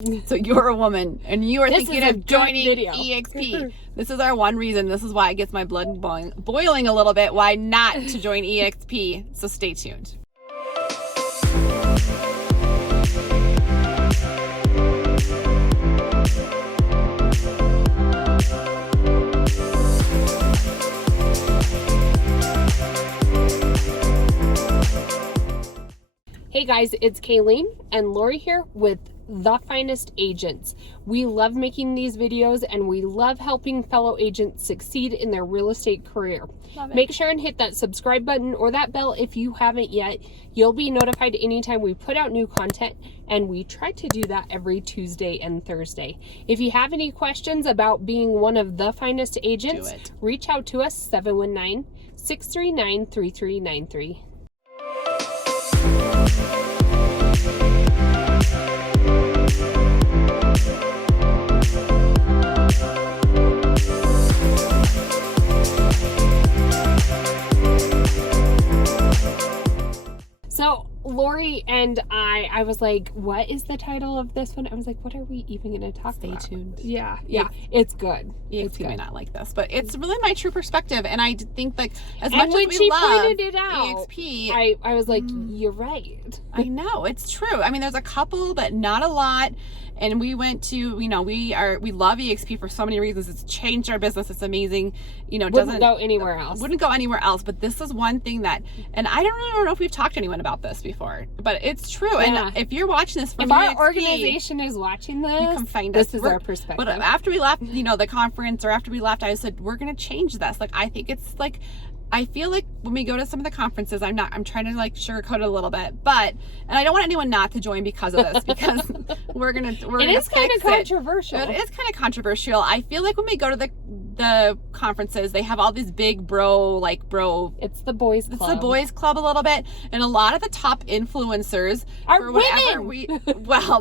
So you're a woman and you are thinking of joining video. eXp. This is our one reason. This is why it gets my blood boiling a little bit. Why not to join eXp? So stay tuned. Hey guys, it's Kayleen and Lori here with The Finest Agents. We love making these videos and we love helping fellow agents succeed in their real estate career. Make sure and hit that subscribe button or that bell if you haven't yet. You'll be notified anytime we put out new content, and we try to do that every Tuesday and Thursday. If you have any questions about being one of The Finest Agents, reach out to us 719-639-3393. So Lori and I was like, what is the title of this one? I was like, what are we even going to talk about? Stay tuned. Yeah, it's good. eXp may not like this, but it's really my true perspective. And I think, like, as and much when as she we love pointed it out, eXp, I was like, you're right. I know, it's true. I mean, there's a couple, but not a lot. And we went to, we love eXp for so many reasons. It's changed our business. It's amazing. Wouldn't go anywhere else. Wouldn't go anywhere else. But this is one thing that, and I don't really know if we've talked to anyone about this before, but it's true. Yeah. And if you're watching this from if eXp, our organization is watching this, you can find us. This is our perspective. But after we left, the conference, or after we left, I said, we're going to change this. Like, I think it's like, I feel like when we go to some of the conferences, I'm trying to like sugarcoat it a little bit, and I don't want anyone not to join because of this, because it is kind of controversial. It is kind of controversial. I feel like when we go to the conferences, they have all these big bro. It's the boys club. It's the boys club a little bit, and a lot of the top influencers are women.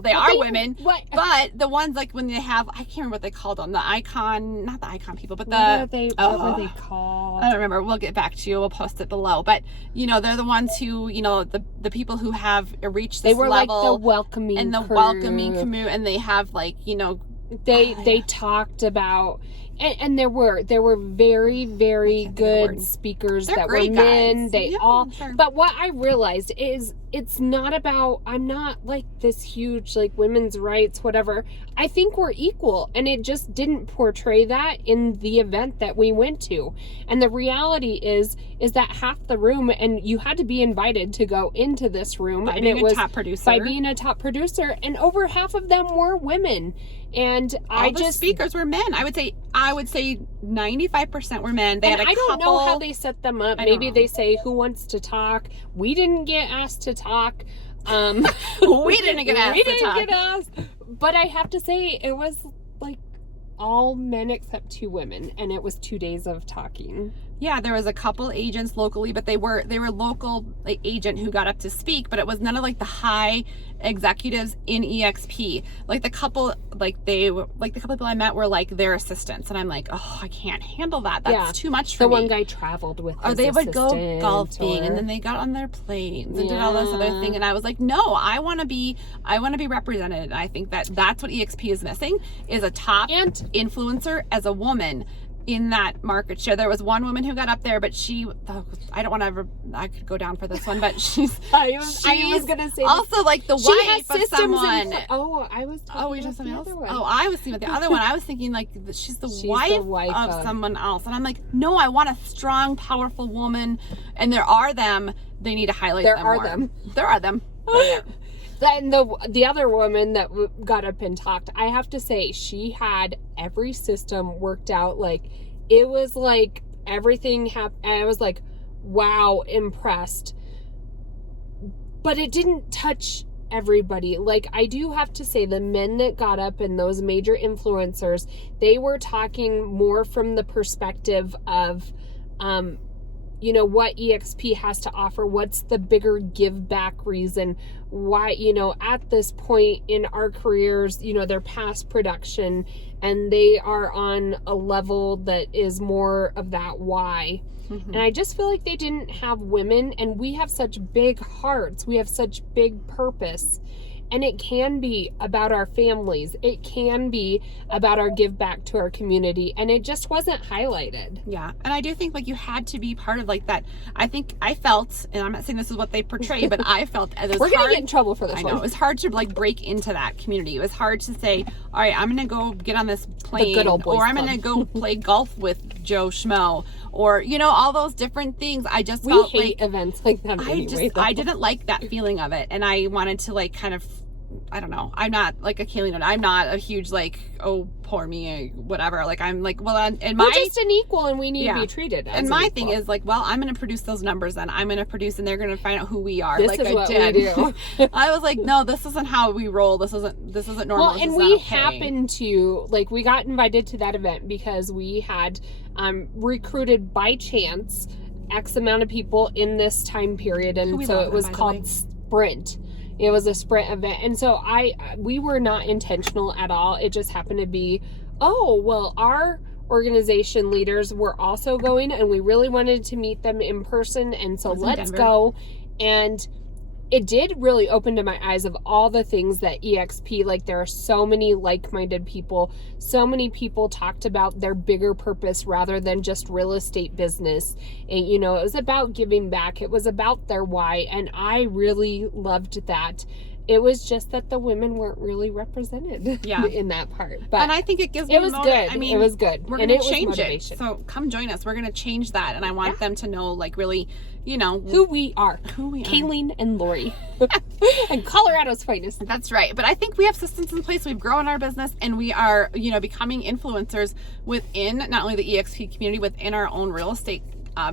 They are women. What? But the ones like when they have, I can't remember what they called them, not the icon people, but what were they called? I don't remember. We'll get back to you. We'll post it below. But they're the ones who, the people who have reached this level. They were like the welcoming and the crew. welcoming community, and they have they talked about, and there were very, very good speakers that were men. But what I realized is it's not about, I'm not like this huge like women's rights, whatever. I think we're equal, and it just didn't portray that in the event that we went to. And the reality is that half the room, and you had to be invited to go into this room, by and being it was a top producer. By being a top producer, and over half of them were women. And all the speakers were men. I would say 95% were men. They had a couple. I don't know how they set them up. Maybe they say, who wants to talk? We didn't get asked to talk. We didn't get asked. But I have to say, it was like all men except 2 women, and it was 2 days of talking. Yeah, there was a couple agents locally, but they were local agent who got up to speak, but it was none of like the high executives in eXp. Like the couple people I met were like their assistants, and I'm like, oh, I can't handle that. That's too much for me. The one guy traveled with his they would go assistant, golfing, and then they got on their planes and did all this other thing, and I was like, no, I want to be represented. And I think that's what eXp is missing, is a top influencer as a woman in that market share. There was one woman who got up there, but I could go down for this one, but I was gonna say also like the wife of someone. I was thinking about the other one. I was thinking like she's the wife of someone else, and I'm like, no, I want a strong, powerful woman, and there are them. They need to highlight them more. There are them. Then the other woman that got up and talked, I have to say, she had every system worked out. Like, it was like everything happened. I was like, wow, impressed. But it didn't touch everybody. Like, I do have to say, the men that got up and those major influencers, they were talking more from the perspective of, what eXp has to offer. What's the bigger give back reason? Why, at this point in our careers, they're past production and they are on a level that is more of that why. Mm-hmm. And I just feel like they didn't have women, and we have such big hearts. We have such big purpose. And it can be about our families. It can be about our give back to our community. And it just wasn't highlighted. Yeah. And I do think like you had to be part of like that. I think I felt, and I'm not saying this is what they portray, but I felt as We're going to get in trouble for this I one. know. It was hard to like break into that community. It was hard to say, all right, I'm going to go get on this plane, good old boys or I'm club. going to go play golf with Joe Schmo, or, you know, all those different things. I just We felt hate like events like that anyway. I didn't like that feeling of it. And I wanted to like kind of, I don't know. I'm not like a Kaylee. I'm not a huge like, oh, poor me, and like I'm like, well, and We're my just an equal, and we need Yeah. to be treated as and an my equal. thing is like, well, I'm going to produce those numbers, and I'm going to produce, and they're going to find out who we are. This like is I what did. we do. I was like, no, this isn't how we roll. This isn't normal. Well, This and is we not okay. happened to, like, we got invited to that event because we had recruited by chance X amount of people in this time period, and We so love it them, was by the way. called Sprint. It was a sprint event, and so we were not intentional at all. It just happened to be, oh, well, our organization leaders were also going, and we really wanted to meet them in person, and so It was in let's Denver. go. And it did really open to my eyes of all the things that eXp, like there are so many like-minded people, so many people talked about their bigger purpose rather than just real estate business. And you know, it was about giving back, it was about their why, and I really loved that. It was just that the women weren't really represented in that part. But and I think it gives it was good. I mean, it was good. We're And going to it was change it. motivation. So come join us. We're going to change that. And I want them to know, like, really, you know, who we are. Who we are. Kayleen and Lori. And Colorado's finest. That's right. But I think we have systems in place. We've grown our business, and we are, you know, becoming influencers within not only the eXp community, within our own real estate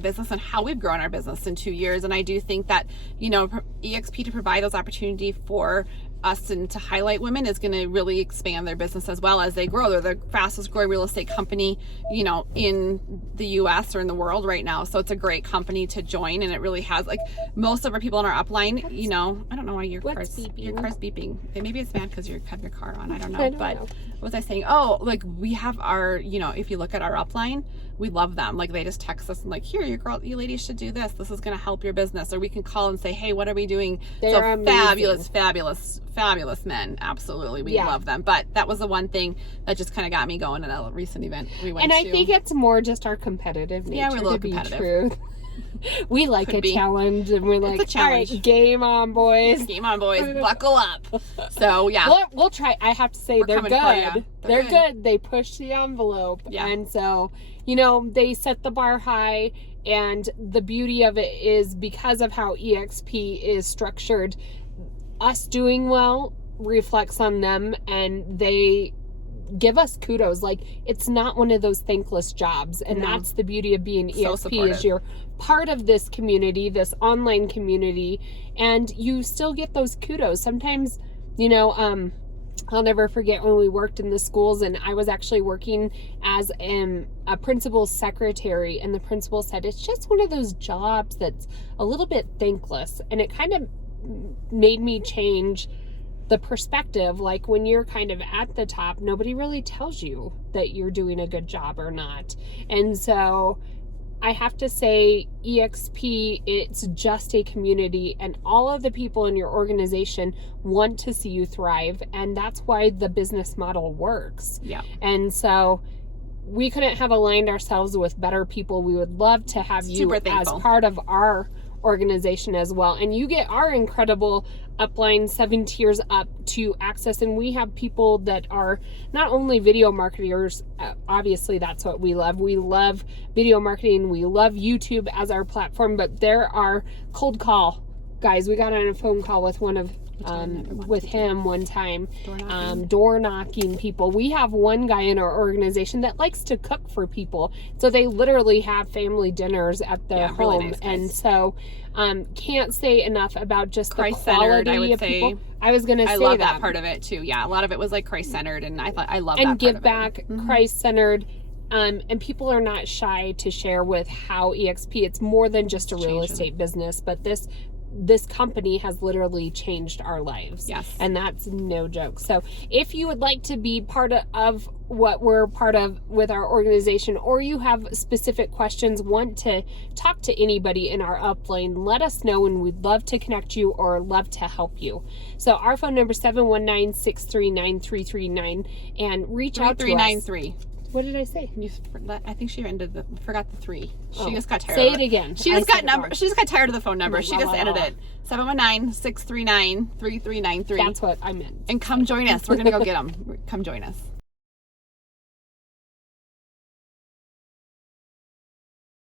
business, and how we've grown our business in 2 years. And I do think that, you know, eXp to provide those opportunity for us and to highlight women is going to really expand their business as well as they grow. They're the fastest growing real estate company, you know, in the US or in the world right now. So it's a great company to join, and it really has, like, most of our people in our upline, you know, I don't know why your car's beeping. Maybe it's bad because you have your car on. I don't know. But what was I saying? Oh, like we have our, you know, if you look at our upline, we love them. Like they just text us and like, here, you ladies should do this. This is going to help your business. Or we can call and say, hey, what are we doing? They're so amazing. fabulous men. Absolutely. We love them. But that was the one thing that just kind of got me going at a recent event we went to. And I think it's more just our competitive nature. Yeah, we're a little to competitive. Be true. We like Could a be. challenge, and we're like, a challenge. all right, game on, boys. Game on, boys. Buckle up. So, yeah. We'll try. I have to say, We're they're coming for ya. good. They're They're good. They push the envelope. Yeah. And so, you know, they set the bar high. And the beauty of it is because of how eXp is structured, us doing well reflects on them, and they give us kudos. Like, it's not one of those thankless jobs, and that's the beauty of being eXp supportive. is you're part of this community, this online community, and you still get those kudos. Sometimes, you know, I'll never forget when we worked in the schools, and I was actually working as a principal's secretary, and the principal said, it's just one of those jobs that's a little bit thankless. And it kind of made me change the perspective. Like, when you're kind of at the top, nobody really tells you that you're doing a good job or not. And so I have to say, eXp, it's just a community, and all of the people in your organization want to see you thrive, and that's why the business model works. Yeah. And so we couldn't have aligned ourselves with better people. We would love to have you as part of our organization as well. And you get our incredible upline 7 tiers up to access, and we have people that are not only video marketers, obviously that's what we love video marketing, we love YouTube as our platform, but there are cold call guys. We got on a phone call with one of with him one time, door knocking people. We have one guy in our organization that likes to cook for people, so they literally have family dinners at their home. Really nice, and so can't say enough about just the Christ-centered, quality I would of say. people. I was gonna say I love that part of it too. Yeah, a lot of it was like Christ-centered, and I love that and part give of back, it. Christ-centered. And people are not shy to share with how eXp, it's more than just a real estate business, but this this company has literally changed our lives. Yes. And that's no joke. So if you would like to be part of what we're part of with our organization, or you have specific questions, want to talk to anybody in our upline, let us know, and we'd love to connect you or love to help you. So our phone number is 719-639-339, and reach out to us. 3393. What did I say? I think she forgot the 3. She just got tired. Say of it again. She just got tired of the phone number. She just ended it. it. 719-639-3393. That's what I meant. And come join us. We're gonna go get them. Come join us.